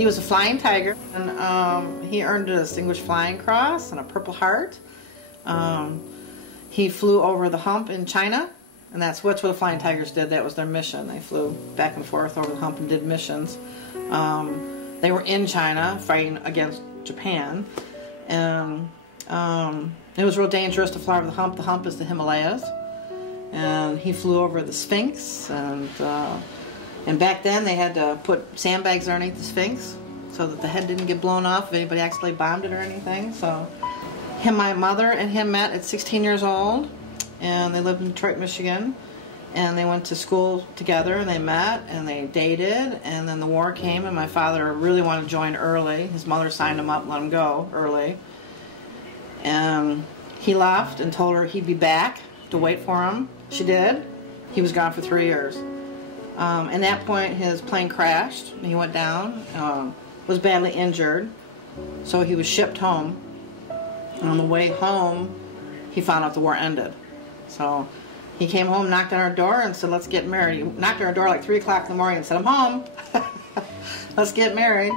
He was a flying tiger, and he earned a Distinguished Flying Cross and a Purple Heart. He flew over the hump in China, and that's what the flying tigers did. That was their mission. They flew back and forth over the hump and did missions. They were in China fighting against Japan, and it was real dangerous to fly over the hump. The hump is the Himalayas, and he flew over the Sphinx, and back then they had to put sandbags underneath the Sphinx so that the head didn't get blown off if anybody actually bombed it or anything. So my mother and him met at 16 years old, and they lived in Detroit, Michigan, and they went to school together, and they met and they dated, and then the war came, and my father really wanted to join early. His mother signed him up, let him go early, and he left and told her he'd be back to wait for him. She did. He was gone for 3 years. At that point, his plane crashed, and he went down, was badly injured, so he was shipped home. And on the way home, he found out the war ended. So he came home, knocked on our door, and said, "Let's get married." He knocked on our door like 3 o'clock in the morning and said, "I'm home. Let's get married."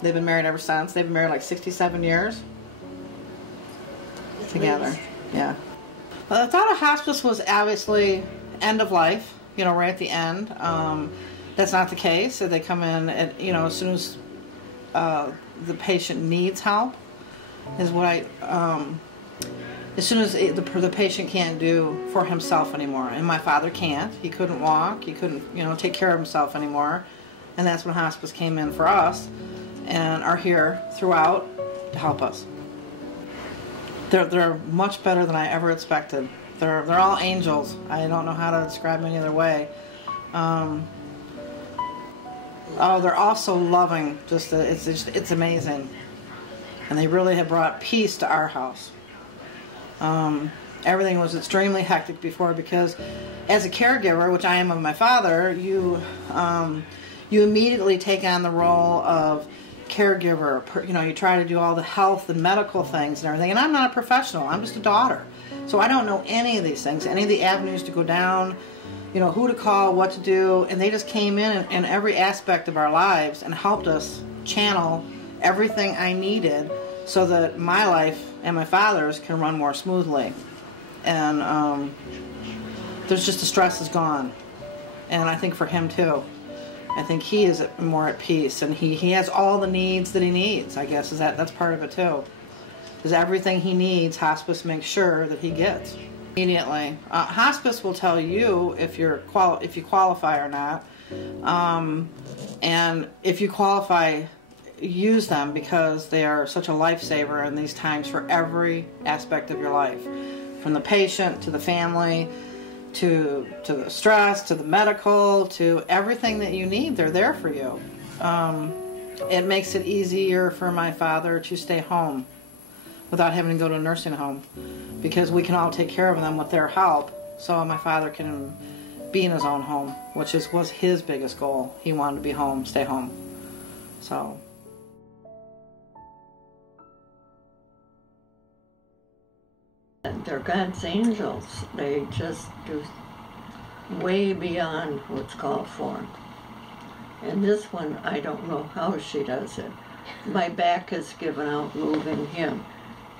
They've been married ever since. They've been married like 67 years together. Yeah. Well, the thought of hospice was obviously end of life. You know, right at the end. That's not the case. So they come in at, you know, as soon as the patient needs help is what as soon as the patient can't do for himself anymore. And my father can't. He couldn't walk. He couldn't, you know, take care of himself anymore. And that's when hospice came in for us and are here throughout to help us. They're much better than I ever expected. They're all angels. I don't know how to describe them any other way. Oh, they're all so loving. It's amazing. And they really have brought peace to our house. Everything was extremely hectic before because as a caregiver, which I am of my father, you immediately take on the role of caregiver. You know, you try to do all the health and medical things and everything. And I'm not a professional. I'm just a daughter. So I don't know any of these things, any of the avenues to go down, you know, who to call, what to do. And they just came in every aspect of our lives and helped us channel everything I needed so that my life and my father's can run more smoothly. And there's just the stress is gone. And I think for him too. I think he is more at peace, and he has all the needs that he needs, I guess. That's part of it too. Because everything he needs, hospice makes sure that he gets immediately. Hospice will tell you if you qualify or not, and if you qualify, use them because they are such a lifesaver in these times for every aspect of your life, from the patient to the family, to the stress, to the medical, to everything that you need. They're there for you. It makes it easier for my father to stay home without having to go to a nursing home because we can all take care of them with their help, so my father can be in his own home, which was his biggest goal. He wanted to be home, stay home. So they're God's angels. They just do way beyond what's called for. And this one, I don't know how she does it. My back is given out moving him.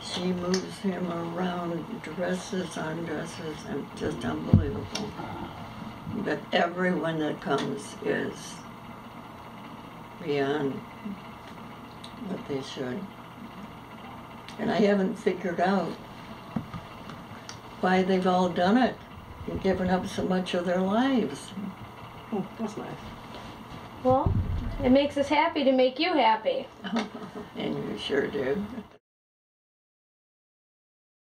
She moves him around, dresses, undresses, and just unbelievable. But everyone that comes is beyond what they should. And I haven't figured out why they've all done it and given up so much of their lives. oh, that's nice. Well, it makes us happy to make you happy. And you sure do.